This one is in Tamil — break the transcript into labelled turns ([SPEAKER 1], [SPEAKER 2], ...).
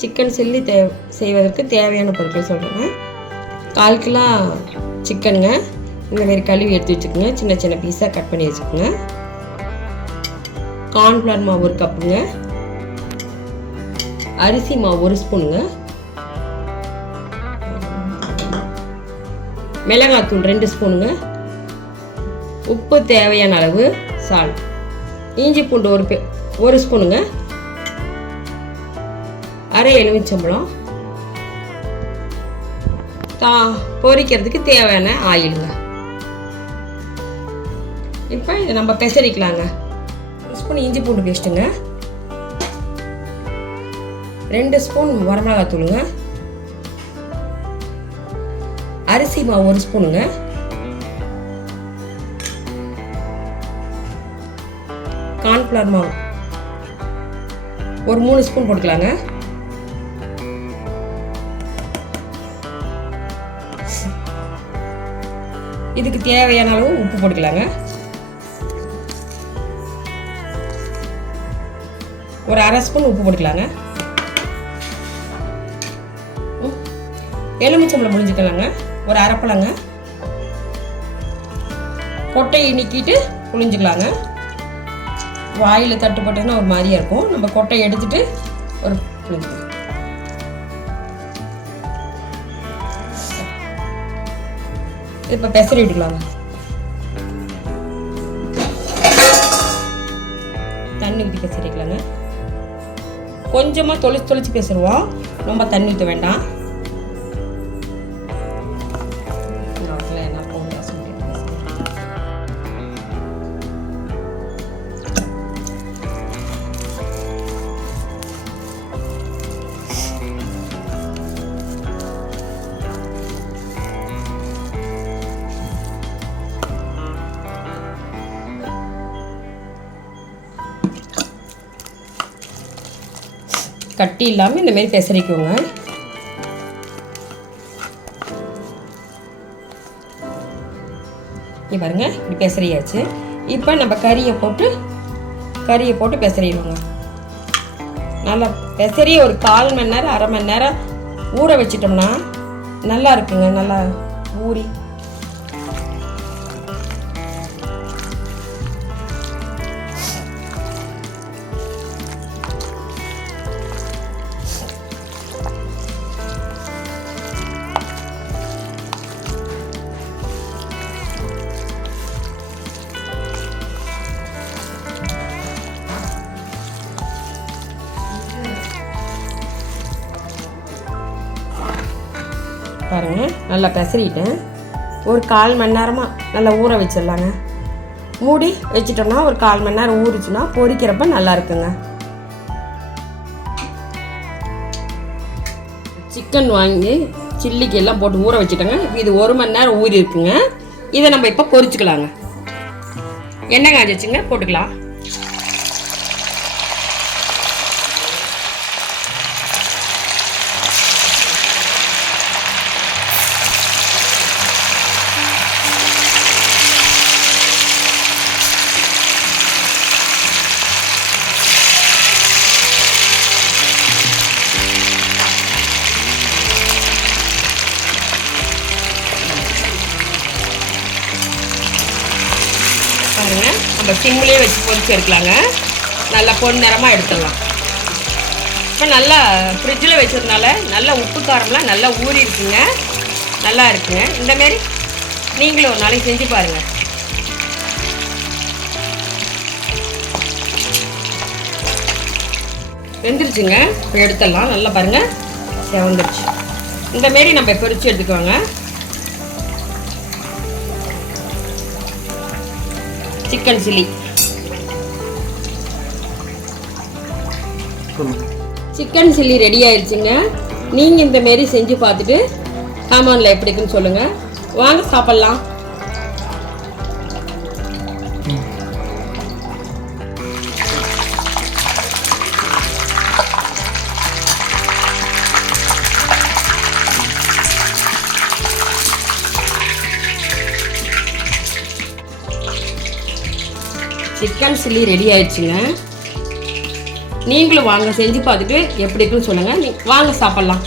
[SPEAKER 1] சிக்கன் சில்லி தே செய்வதற்கு தேவையான பொருட்கள் சொல்கிறேங்க கால் கிலோ சிக்கனுங்க. இந்தமாரி கழுவி எடுத்து வச்சுக்கோங்க. சின்ன சின்ன பீஸாக கட் பண்ணி வச்சுக்கோங்க. கார்ன்ஃப்ளவர் மாவு ஒரு கப்புங்க அரிசி மாவு ஒரு ஸ்பூனுங்க மிளகாத்தூள் ரெண்டு ஸ்பூனுங்க உப்பு தேவையான அளவு சால்ட் இஞ்சி பூண்டு ஒரு பே ஒரு ஸ்பூனுங்க அரை எலுமிச்சம்பழம். தா பொரிக்கிறதுக்கு தேவையான ஆயிலுங்க. இப்போ இதை நம்ம பெசரிக்கலாங்க. ஒரு ஸ்பூன் இஞ்சி பூண்டு பேஸ்ட்டுங்க. ரெண்டு ஸ்பூன் வரமிளகாய் தூளுங்க அரிசி மாவு ஒரு ஸ்பூனுங்க. கார்ன்ஃப்ளவர் மாவு. ஒரு மூணு ஸ்பூன் போட்டுக்கலாங்க. இதுக்கு தேவையான அளவு உப்பு போட்டுக்கலாங்க. ஒரு அரை ஸ்பூன் உப்பு போட்டுக்கலாங்க. எலுமிச்சம்பளம் எலுமிச்சம்பழம் ஒரு அரைப்பழங்க. கொட்டையை நீக்கிட்டு புழிஞ்சிக்கலாங்க. வாயில் தட்டுப்பட்டதுன்னா ஒரு மாதிரியாக இருக்கும். நம்ம கொட்டையை எடுத்துட்டு ஒரு புளிஞ்சுக்கலாம் இப்போ பெசரி விட்டுக்கலாங்க தண்ணி ஊற்றி பெசரிக்கலாங்க கொஞ்சமாக தொளிச்சு தொளிச்சு பேசுருவோம். ரொம்ப தண்ணி ஊற்ற வேண்டாம். கட்டி இல்லாமல் இந்த மாரி பெசரிக்குவோங்க இங்க பாருங்க இப்படி பெசரியாச்சு. இப்போ நம்ம கறியை போட்டு கறியை போட்டு பெசரிடுவோங்க நல்லா பெசரி ஒரு கால் மணி நேரம் அரை மணி நேரம் ஊற வச்சிட்டோம்னா நல்லா இருக்குங்க நல்லா ஊறி பாருங்கள் நல்லா பெசரிட்டேன் ஒரு கால் மணி நேரமாக நல்லா ஊற வச்சிடலாங்க. மூடி வச்சிட்டோம்னா ஒரு கால் மணி நேரம் ஊறிச்சுன்னா பொரிக்கிறப்ப நல்லா இருக்குங்க. சிக்கன் வாங்கி சில்லிக்கு எல்லாம் போட்டு ஊற வச்சுட்டோங்க. இது ஒரு மணி நேரம் ஊறி இருக்குங்க இதை நம்ம இப்போ பொரிச்சுக்கலாங்க. எண்ணெய் காஞ்சி வச்சுங்க போட்டுக்கலாம். நம்ம சிம்லேயே வச்சு பொறிச்சு எடுக்கலாங்க. நல்லா பொன் நிறமாக எடுத்துடலாம். இப்போ நல்லா ஃப்ரிட்ஜில் வச்சதுனால நல்லா உப்பு காரம்லாம் நல்லா ஊறி இருக்குங்க. நல்லா இருக்குங்க. இந்தமாரி நீங்களும் ஒரு நாளைக்கு செஞ்சு பாருங்கள் வெந்துருச்சுங்க. இப்போ எடுத்துடலாம். நல்லா பாருங்கள் செவந்துருச்சு. இந்த மாரி நம்ம பொறிச்சு எடுத்துக்குவாங்க chicken chilli. Chicken chilli ready ஆயிடுச்சுங்க நீங்கள் இந்த மாரி செஞ்சு பார்த்துட்டு சாமானில் எப்படி இருக்குன்னு சொல்லுங்கள் வாங்க சாப்பிட்லாம். சிக்கன் சில்லி ரெடி ஆயிடுச்சுங்க. நீங்களும் வாங்க செஞ்சு பார்த்துட்டு எப்படி இருக்குன்னு சொல்லுங்கள் நீ வாங்க சாப்பிட்லாம்.